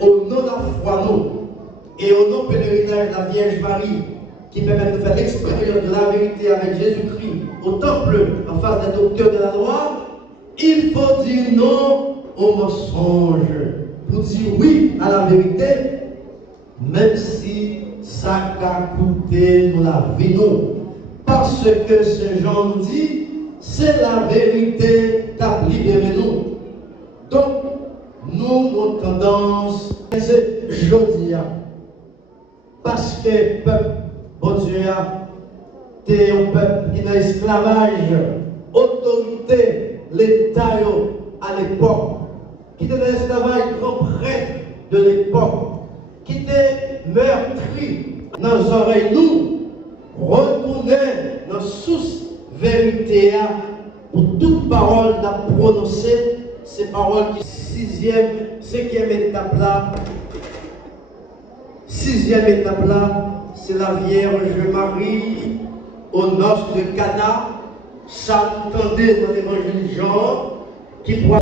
Au nom de la foi, nous, et au nom pèlerinage de la Vierge Marie, qui permet de faire l'expérience de la vérité avec Jésus-Christ au temple en face des docteurs de la loi, il faut dire non au mensonge pour dire oui à la vérité, même si ça a coûté nous la vie nous. Parce que Saint Jean nous dit, c'est la vérité qui a libéré nous. Donc, nous avons tendance à dire, parce que peuple, bon Dieu, c'est un peuple qui est dans l'esclavage, autorité, l'État à l'époque, qui était dans l'esclavage, grand prêtre de l'époque, qui était meurtri dans nos oreilles, nous, retourner dans la source vérité pour toute parole à prononcer, ces paroles qui sixième, cinquième étape là, sixième étape là, c'est la Vierge Marie aux noces de Cana, ça entendait dans l'évangile Jean, qui pourra